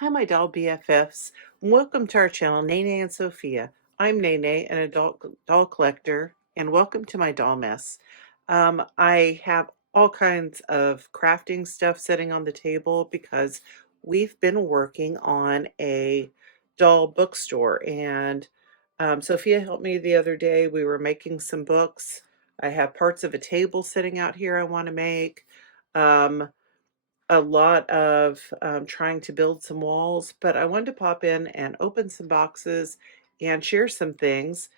Hi, my doll BFFs. Welcome to our channel, Nene and Sophia. I'm Nene, an adult doll collector, and welcome to my doll mess. I have all kinds of crafting stuff sitting on the table because we've been working on a doll bookstore. And Sophia helped me the other day. We were making some books. I have parts of a table sitting out here I want to make. Um, a lot of trying to build some walls, but I wanted to pop in and open some boxes and share some things.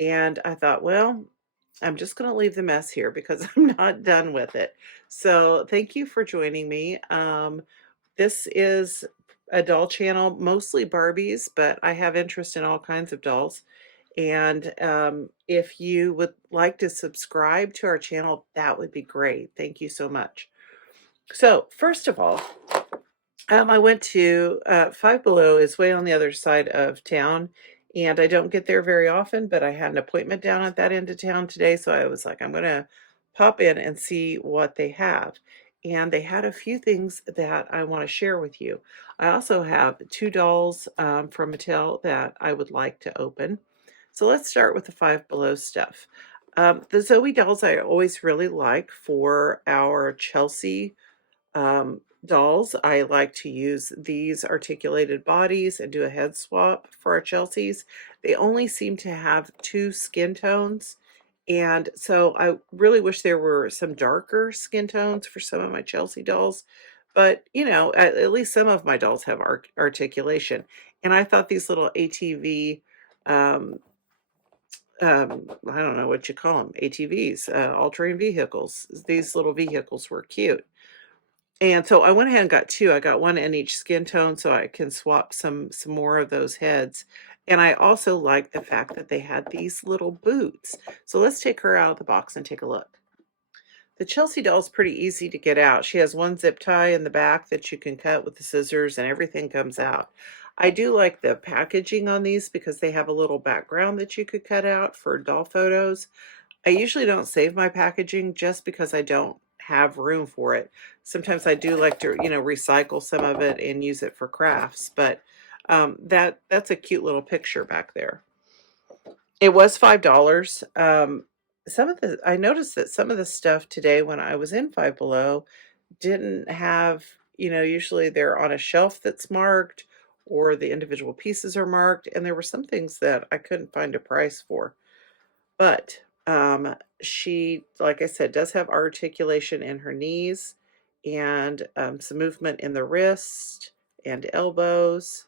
And I thought, well, I'm just going to leave the mess here because I'm not done with it. So thank you for joining me. This is a doll channel, mostly Barbies, but I have interest in all kinds of dolls. And if you would like to subscribe to our channel, that would be great. Thank you so much. So, first of all, I went to Five Below is way on the other side of town, and I don't get there very often, but I had an appointment down at that end of town today, so I was like, I'm gonna pop in and see what they have. And they had a few things that I want to share with you. I also have two dolls from Mattel that I would like to open. So let's start with the Five Below stuff. The Zoe dolls I always really like for our Chelsea dolls. I like to use these articulated bodies and do a head swap for our Chelseas. They only seem to have two skin tones. And so I really wish there were some darker skin tones for some of my Chelsea dolls. But, you know, at least some of my dolls have articulation. And I thought these little ATV, um, I don't know what you call them, ATVs, all-terrain vehicles. These little vehicles were cute. And so I went ahead and got two. I got one in each skin tone so I can swap some more of those heads. And I also like the fact that they had these little boots. So let's take her out of the box and take a look. The Chelsea doll is pretty easy to get out. She has one zip tie in the back that you can cut with the scissors and everything comes out. I do like the packaging on these because they have a little background that you could cut out for doll photos. I usually don't save my packaging just because I don't have room for it. Sometimes I do like to, recycle some of it and use it for crafts, but that's a cute little picture back there. It was $5. I noticed that some of the stuff today when I was in Five Below didn't have, usually they're on a shelf that's marked or the individual pieces are marked, and there were some things that I couldn't find a price for. But, she, like I said, does have articulation in her knees and, some movement in the wrist and elbows,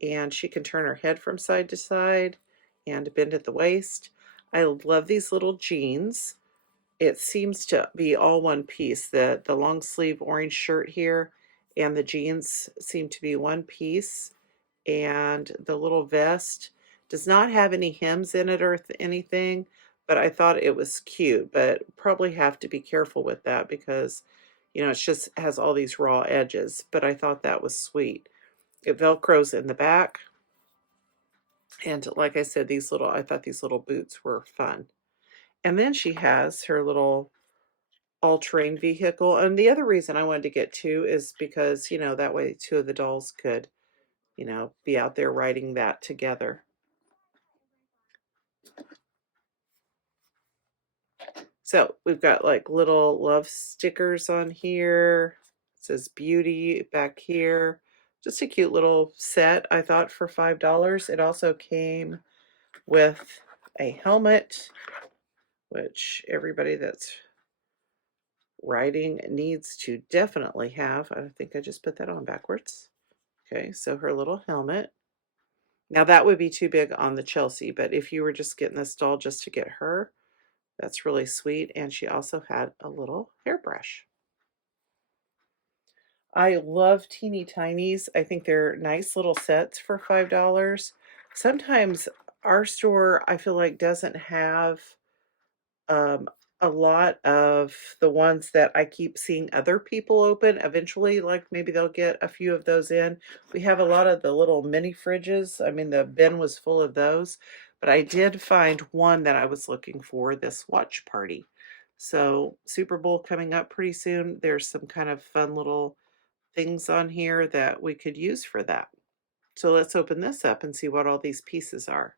and she can turn her head from side to side and bend at the waist. I love these little jeans. It seems to be all one piece. The long sleeve orange shirt here and the jeans seem to be one piece, and the little vest does not have any hems in it or anything, but I thought it was cute, but probably have to be careful with that because, it just has all these raw edges, but I thought that was sweet. It velcros in the back, and like I said, I thought these little boots were fun. And then she has her little all-terrain vehicle, and the other reason I wanted to get two is because, that way two of the dolls could, be out there riding that together. So we've got like little love stickers on here. It says beauty back here. Just a cute little set, I thought, for $5. It also came with a helmet, which everybody that's riding needs to definitely have. I think I just put that on backwards. Okay, so her little helmet. Now that would be too big on the Chelsea, but if you were just getting this doll just to get her, that's really sweet. And she also had a little hairbrush. I love teeny tinies. I think they're nice little sets for $5. Sometimes our store, I feel like, doesn't have um, a lot of the ones that I keep seeing other people open. Eventually, like maybe they'll get a few of those in. We have a lot of the little mini fridges. I mean, the bin was full of those, but I did find one that I was looking for, this watch party. So Super Bowl coming up pretty soon. There's some kind of fun little things on here that we could use for that. So let's open this up and see what all these pieces are.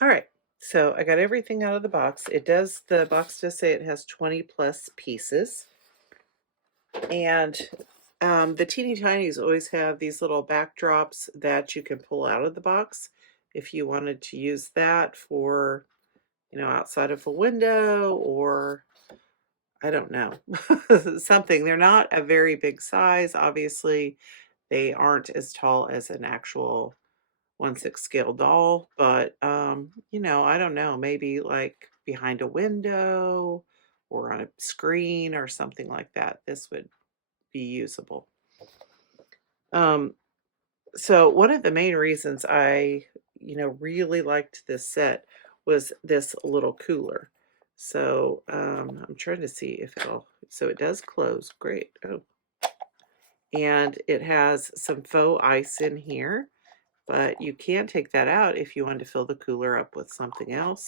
All right, so I got everything out of the box. The box does say it has 20 plus pieces. And the teeny tinies always have these little backdrops that you can pull out of the box if you wanted to use that for, outside of a window, or I don't know, something. They're not a very big size. Obviously, they aren't as tall as an actual 1/6 scale doll, but I don't know, maybe like behind a window or on a screen or something like that. This would be usable. Um, so one of the main reasons I, really liked this set was this little cooler. So I'm trying to see if so it does close. Great. Oh, and it has some faux ice in here, but you can take that out if you want to fill the cooler up with something else.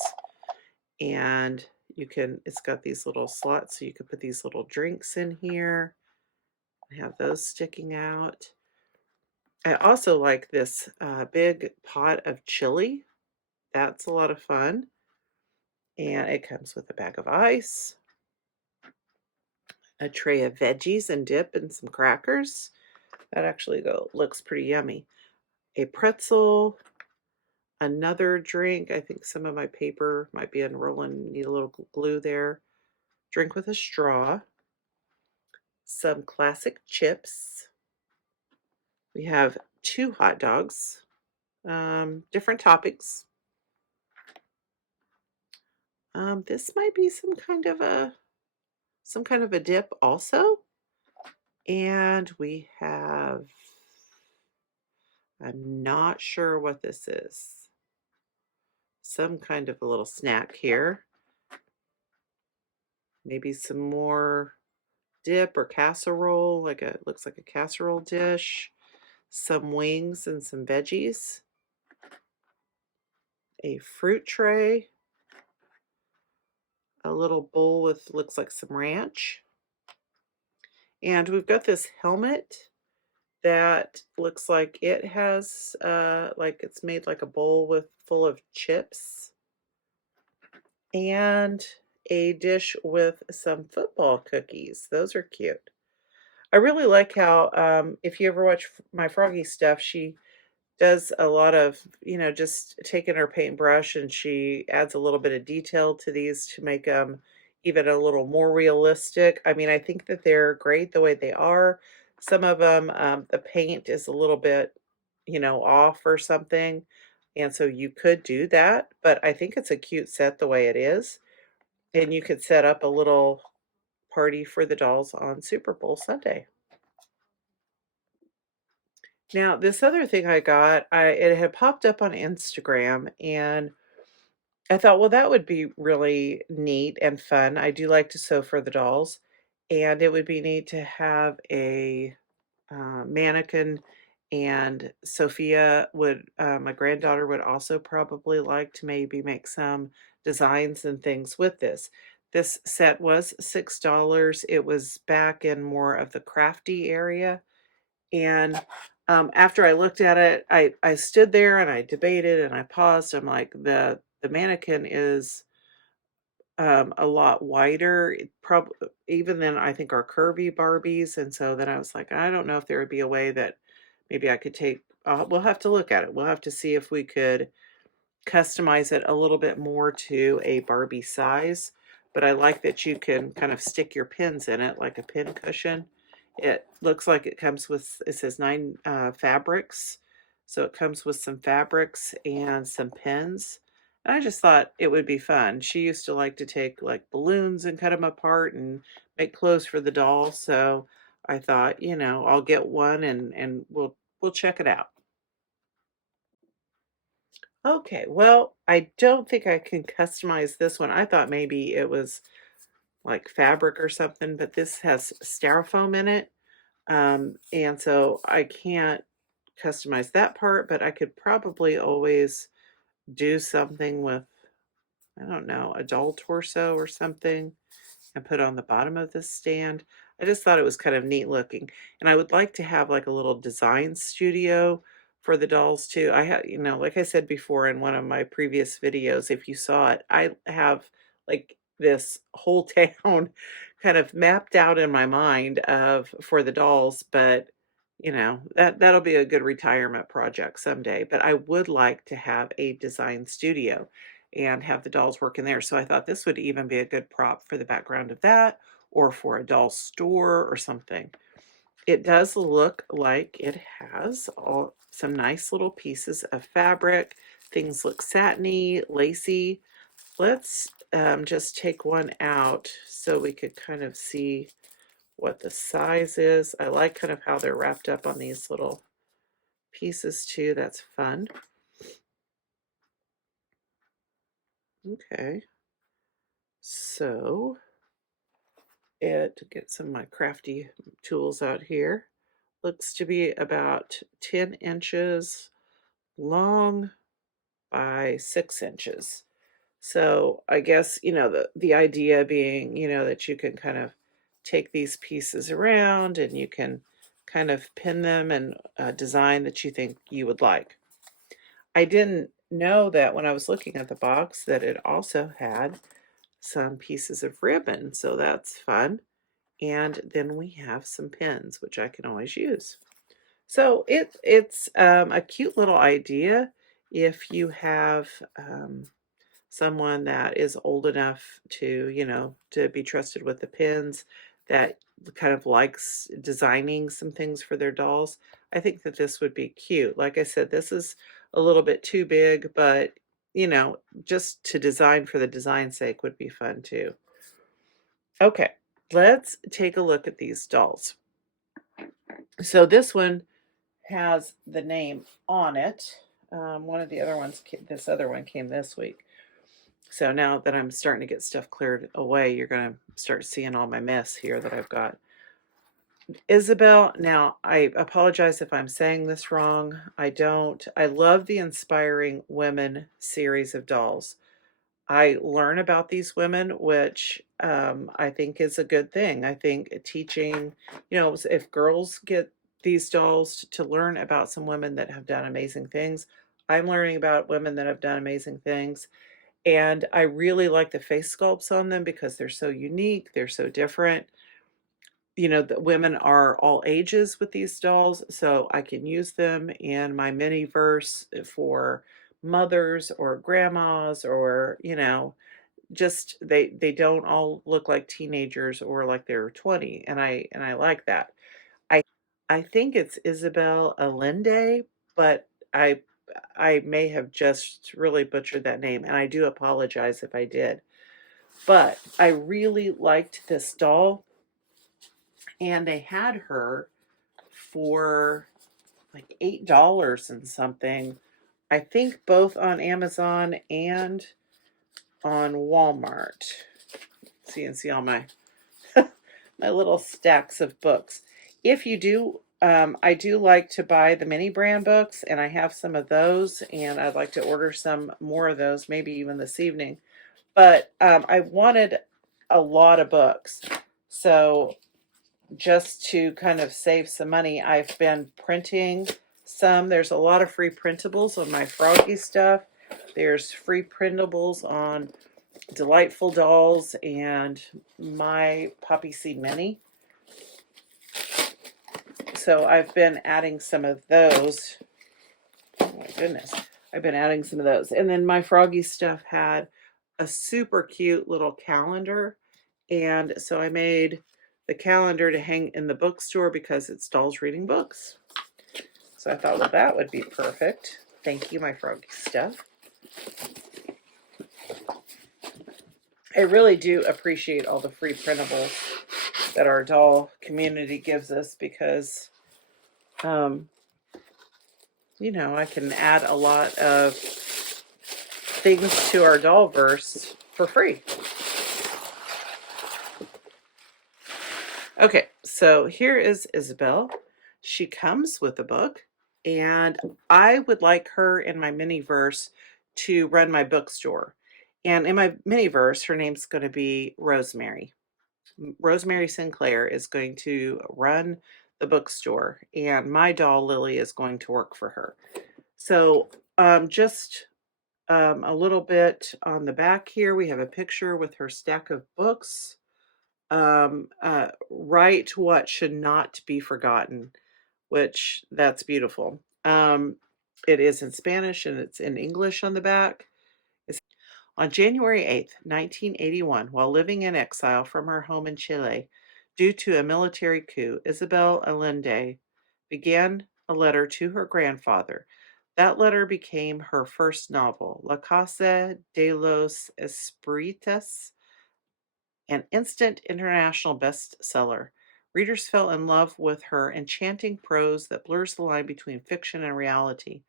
And it's got these little slots, so you can put these little drinks in here and have those sticking out. I also like this big pot of chili. That's a lot of fun. And it comes with a bag of ice, a tray of veggies and dip, and some crackers. That actually looks pretty yummy. A pretzel, another drink. I think some of my paper might be unrolling, need a little glue there. Drink with a straw. Some classic chips. We have 2 hot dogs, different toppings. This might be some kind of a dip also. And we have, I'm not sure what this is. Some kind of a little snack here. Maybe some more dip or casserole, looks like a casserole dish. Some wings and some veggies. A fruit tray. A little bowl with looks like some ranch. And we've got this helmet that looks like it has like it's made like a bowl with full of chips, and a dish with some football cookies. Those are cute. I really like how if you ever watch my Froggy stuff, she does a lot of, just taking her paintbrush, and she adds a little bit of detail to these to make them even a little more realistic. I mean, I think that they're great the way they are. Some of them, the paint is a little bit, off or something. And so you could do that, but I think it's a cute set the way it is. And you could set up a little party for the dolls on Super Bowl Sunday. Now, this other thing I got, it had popped up on Instagram, and I thought, well, that would be really neat and fun. I do like to sew for the dolls, and it would be neat to have a mannequin. And my granddaughter would also probably like to maybe make some designs and things with this. This set was $6. It was back in more of the crafty area. And after I looked at it, I stood there and I debated and I paused. I'm like, the mannequin is a lot wider, probably even than I think our curvy Barbies. And so then I was like, I don't know if there would be a way that maybe I could take. We'll have to look at it. We'll have to see if we could customize it a little bit more to a Barbie size. But I like that you can kind of stick your pins in it like a pin cushion. It looks like it says 9 fabrics. So it comes with some fabrics and some pins. And I just thought it would be fun. She used to like to take like balloons and cut them apart and make clothes for the doll. So I thought, I'll get one, and we'll check it out. Okay, well, I don't think I can customize this one. I thought maybe it was like fabric or something, but this has styrofoam in it. And so I can't customize that part, but I could probably always do something with, I don't know, a doll torso or something and put on the bottom of this stand. I just thought it was kind of neat looking. And I would like to have like a little design studio for the dolls too. I have, like I said before in one of my previous videos, if you saw it, I have like this whole town kind of mapped out in my mind of for the dolls, but that'll be a good retirement project someday. But I would like to have a design studio and have the dolls work in there. So I thought this would even be a good prop for the background of that or for a doll store or something. It does look like it has some nice little pieces of fabric. Things look satiny, lacy. Let's just take one out so we could kind of see what the size is. I like kind of how they're wrapped up on these little pieces too. That's fun. Okay. So to get some of my crafty tools out here. Looks to be about 10 inches long by 6 inches. So I guess, the idea being, that you can kind of take these pieces around and you can kind of pin them and design that you think you would like. I didn't know that when I was looking at the box that it also had some pieces of ribbon, so that's fun. And then we have some pins, which I can always use. So it's a cute little idea if you have someone that is old enough to, to be trusted with the pins, that kind of likes designing some things for their dolls. I think that this would be cute. Like I said, this is a little bit too big, but just to design for the design's sake would be fun too. Okay, let's take a look at these dolls. So this one has the name on it. One of the other ones, this other one came this week. So now that I'm starting to get stuff cleared away, you're going to start seeing all my mess here that I've got. Isabel, now I apologize if I'm saying this wrong. I don't. I love the Inspiring Women series of dolls. I learn about these women, which I think is a good thing. I think teaching, if girls get these dolls to learn about some women that have done amazing things, I'm learning about women that have done amazing things. And I really like the face sculpts on them because they're so unique, they're so different. The women are all ages with these dolls, so I can use them in my mini verse for mothers or grandmas or, just they don't all look like teenagers or like they're 20, and I like that. I think it's Isabel Allende, but I may have just really butchered that name, and I do apologize if I did. But I really liked this doll, and they had her for like $8 and something. I think both on Amazon and on Walmart. See all my my little stacks of books. If you do, I do like to buy the mini brand books, and I have some of those, and I'd like to order some more of those, maybe even this evening. But I wanted a lot of books. So just to kind of save some money, I've been printing some. There's a lot of free printables on my Froggy stuff. There's free printables on Delightful Dolls and my Poppy Seed Mini. So I've been adding some of those. Oh my goodness. I've been adding some of those. And then my Froggy stuff had a super cute little calendar. And so I made the calendar to hang in the bookstore because it's dolls reading books. So I thought, well, that would be perfect. Thank you, my Froggy stuff. I really do appreciate all the free printables that our doll community gives us because, I can add a lot of things to our dollverse for free. Okay, so here is Isabel. She comes with a book, and I would like her in my mini-verse to run my bookstore. And in my mini-verse, her name's going to be Rosemary. Rosemary Sinclair is going to run the bookstore, and my doll Lily is going to work for her. So just a little bit on the back here, we have a picture with her stack of books. Write what should not be forgotten, which that's beautiful. It is in Spanish and it's in English on the back. On January 8th, 1981, while living in exile from her home in Chile due to a military coup, Isabel Allende began a letter to her grandfather. That letter became her first novel, La Casa de los Espiritas, an instant international bestseller. Readers fell in love with her enchanting prose that blurs the line between fiction and reality,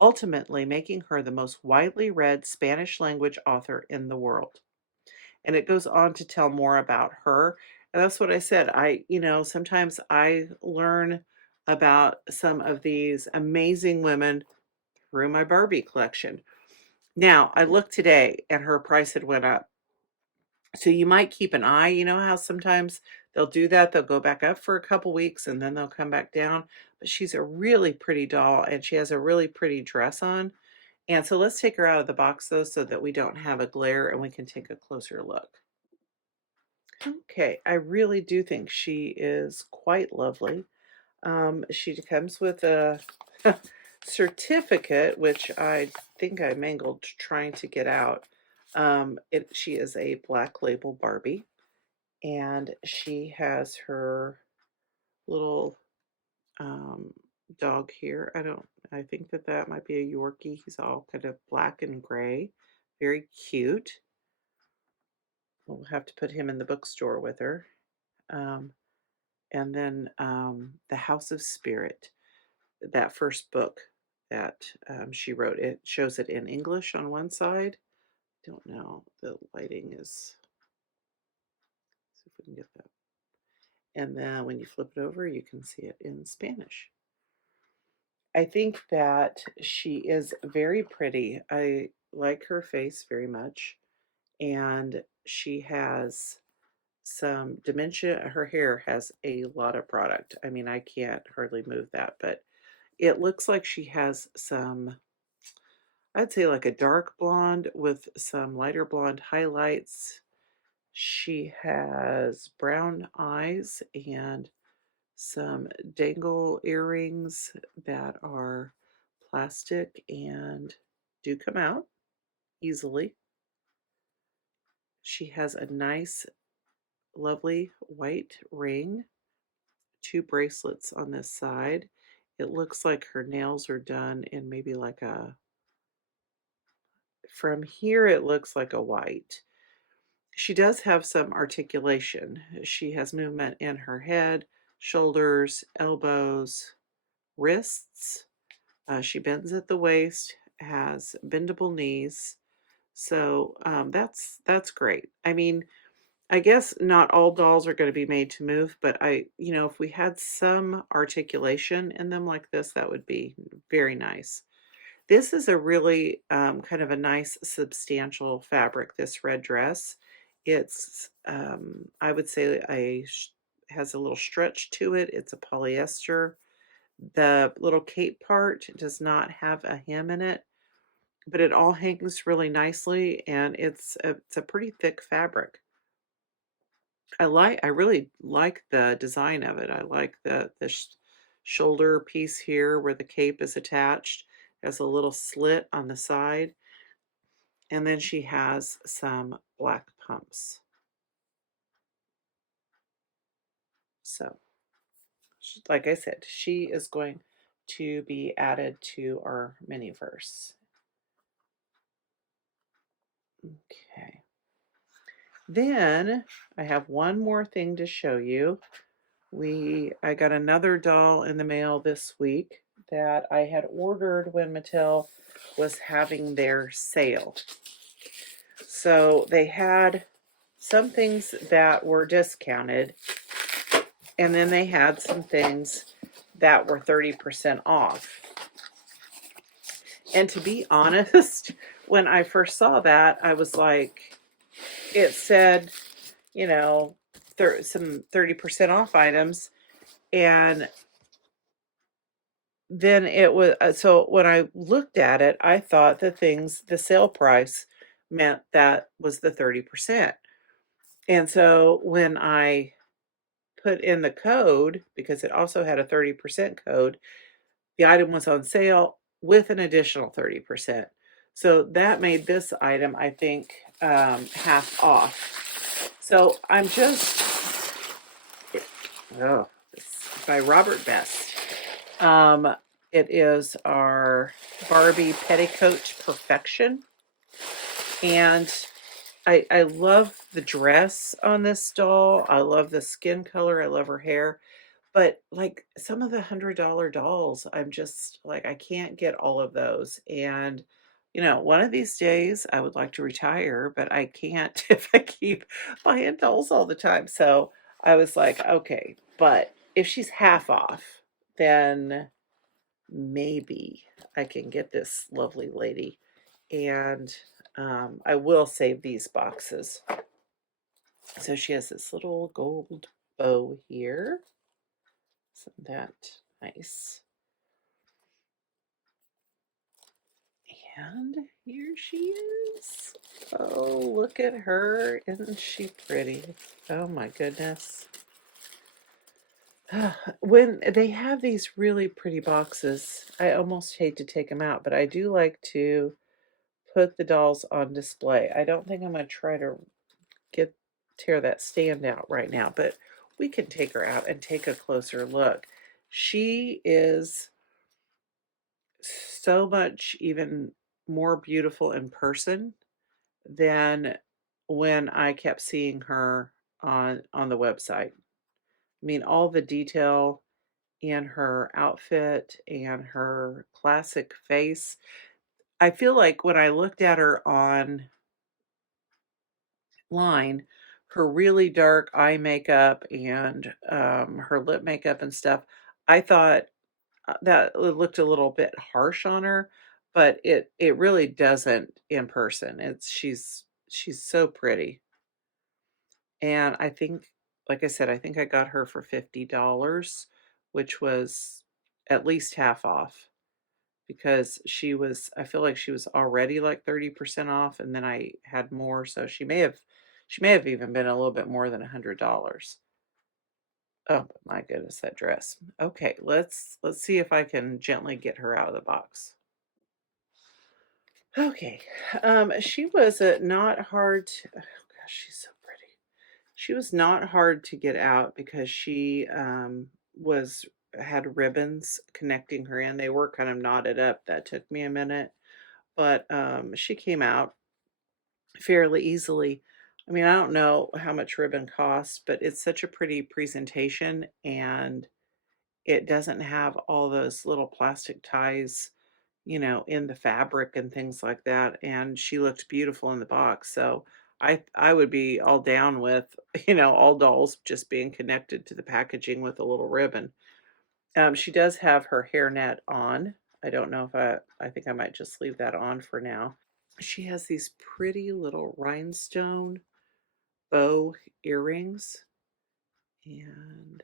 ultimately making her the most widely read Spanish language author in the world. And it goes on to tell more about her. And that's what I said. Sometimes I learn about some of these amazing women through my Barbie collection. Now, I looked today and her price had went up. So you might keep an eye. You know how sometimes they'll do that? They'll go back up for a couple weeks and then they'll come back down. But she's a really pretty doll and she has a really pretty dress on. And so let's take her out of the box though so that we don't have a glare and we can take a closer look. Okay, I really do think she is quite lovely. She comes with a certificate, which I think I mangled trying to get out. She is a Black Label Barbie, and she has her little dog here. I think that might be a Yorkie. He's all kind of black and gray, very cute. We'll have to put him in the bookstore with her. Um, and then The House of Spirit, that first book that she wrote. It shows it in English on one side. Don't know, the lighting is, see if we can get that. And then when you flip it over, you can see it in Spanish. I think that she is very pretty. I like her face very much. And she has some dementia. Her hair has a lot of product. I mean, I can't hardly move that, but it looks like she has some, I'd say like a dark blonde with some lighter blonde highlights. She has brown eyes and some dangle earrings that are plastic and do come out easily. She has a nice, lovely white ring, two bracelets on this side. It looks like her nails are done in maybe like from here it looks like a white. She does have some articulation. She has movement in her head, shoulders, elbows, wrists. She bends at the waist, has bendable knees. So that's great. I mean, I guess not all dolls are going to be made to move, but if we had some articulation in them like this, that would be very nice. This is a really kind of a nice substantial fabric, this red dress. It's, I would say, has a little stretch to it. It's a polyester. The little cape part does not have a hem in it, but it all hangs really nicely, and it's a pretty thick fabric. I really like the design of it. I like the shoulder piece here where the cape is attached. It has a little slit on the side, and then she has some black pumps. So, like I said, she is going to be added to our miniverse. Okay. Then I have one more thing to show you. I got another doll in the mail this week that I had ordered when Mattel was having their sale. So they had some things that were discounted, and then they had some things that were 30% off. And to be honest, when I first saw that, I was like, it said, some 30% off items, and then it was so when I looked at it, I thought the sale price meant that was the 30%. And so when I put in the code, because it also had a 30% code, the item was on sale with an additional 30%. So that made this item, I think, half off. So I'm just, oh, it's by Robert Best. It is our Barbie Petticoat Perfection. And I love the dress on this doll. I love the skin color. I love her hair. But like some of the $100 dolls, I'm just like, I can't get all of those. And, one of these days I would like to retire, but I can't if I keep buying dolls all the time. So I was like, okay, but if she's half off, then maybe I can get this lovely lady. And I will save these boxes. So she has this little gold bow here. Isn't that nice? And here she is. Oh, look at her. Isn't she pretty? Oh my goodness. When they have these really pretty boxes, I almost hate to take them out, but I do like to put the dolls on display. I don't think I'm going to try to tear that stand out right now, but we can take her out and take a closer look. She is so much even more beautiful in person than when I kept seeing her on the website. I mean, all the detail in her outfit and her classic face. I feel like when I looked at her online, her really dark eye makeup and her lip makeup and stuff, I thought that it looked a little bit harsh on her, but it really doesn't in person. She's so pretty. And I think, like I said, I think I got her for $50, which was at least half off because I feel like she was already like 30% off and then I had more, so she may have even been a little bit more than $100. Oh my goodness, that dress. Okay, let's see if I can gently get her out of the box. Okay. She was not hard to, oh gosh, she's so pretty. She was not hard to get out because she was had ribbons connecting her in. They were kind of knotted up. That took me a minute, but she came out fairly easily. I mean, I don't know how much ribbon costs, but it's such a pretty presentation and it doesn't have all those little plastic ties, in the fabric and things like that. And she looked beautiful in the box. So I would be all down with, all dolls just being connected to the packaging with a little ribbon. She does have her hairnet on. I don't know if I think I might just leave that on for now. She has these pretty little rhinestone bow earrings and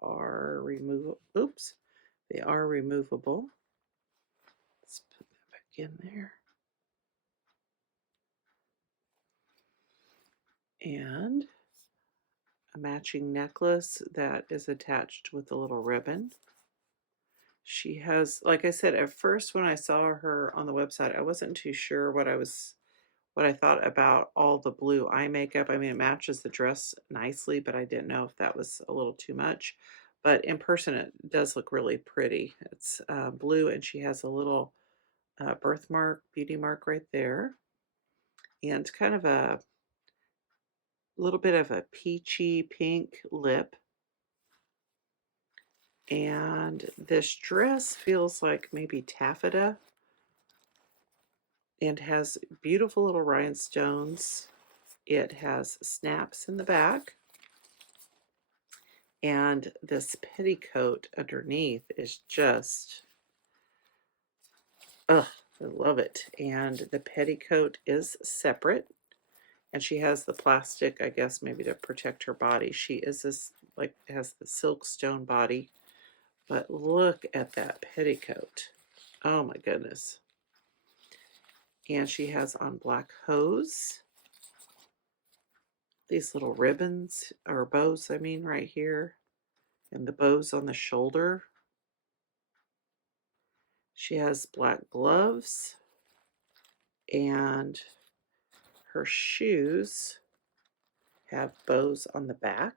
are removable. Oops, they are removable. Let's put that back in there. And a matching necklace that is attached with a little ribbon. She has, like I said, at first when I saw her on the website, I wasn't too sure what I thought about all the blue eye makeup. I mean, it matches the dress nicely, but I didn't know if that was a little too much. But in person, it does look really pretty. It's blue, and she has a little birthmark, beauty mark right there, and kind of a little bit of a peachy pink lip. And this dress feels like maybe taffeta and has beautiful little rhinestones. It has snaps in the back. And this petticoat underneath is just, ugh, I love it. And the petticoat is separate. And she has the plastic, I guess, maybe to protect her body. She is this, like, has the silkstone body. But look at that petticoat. Oh my goodness. And she has on black hose. These little ribbons, or bows, I mean, right here. And the bows on the shoulder. She has black gloves. And her shoes have bows on the back.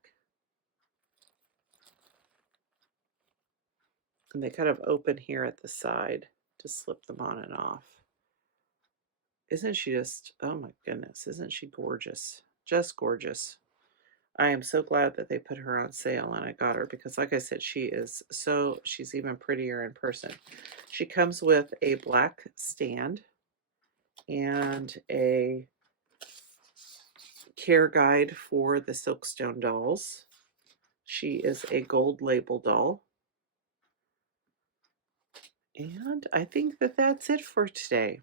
And they kind of open here at the side to slip them on and off. Isn't she just, oh my goodness, isn't she gorgeous? Just gorgeous. I am so glad that they put her on sale and I got her because, like I said, she's even prettier in person. She comes with a black stand and a care guide for the Silkstone dolls. She is a gold label doll. And I think that that's it for today.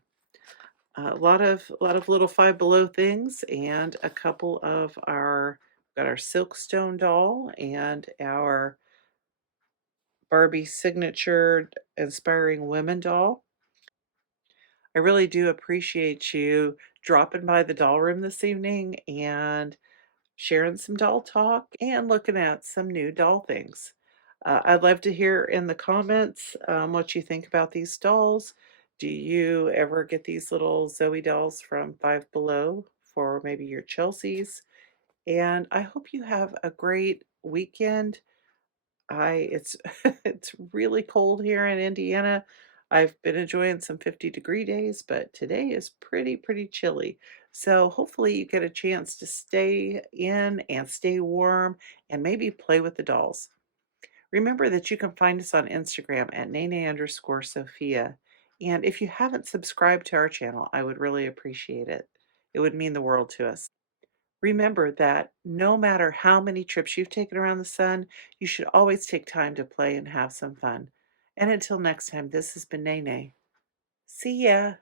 A lot of little Five Below things and a couple of got our Silkstone doll and our Barbie signature Inspiring Women doll. I really do appreciate you dropping by the doll room this evening and sharing some doll talk and looking at some new doll things. I'd love to hear in the comments what you think about these dolls. Do you ever get these little Zoe dolls from Five Below for maybe your Chelsea's? And I hope you have a great weekend. It's it's really cold here in Indiana. I've been enjoying some 50-degree days, but today is pretty chilly. So hopefully you get a chance to stay in and stay warm and maybe play with the dolls. Remember that you can find us on Instagram at nene_Sophia. And if you haven't subscribed to our channel, I would really appreciate it. It would mean the world to us. Remember that no matter how many trips you've taken around the sun, you should always take time to play and have some fun. And until next time, this has been Nene. See ya!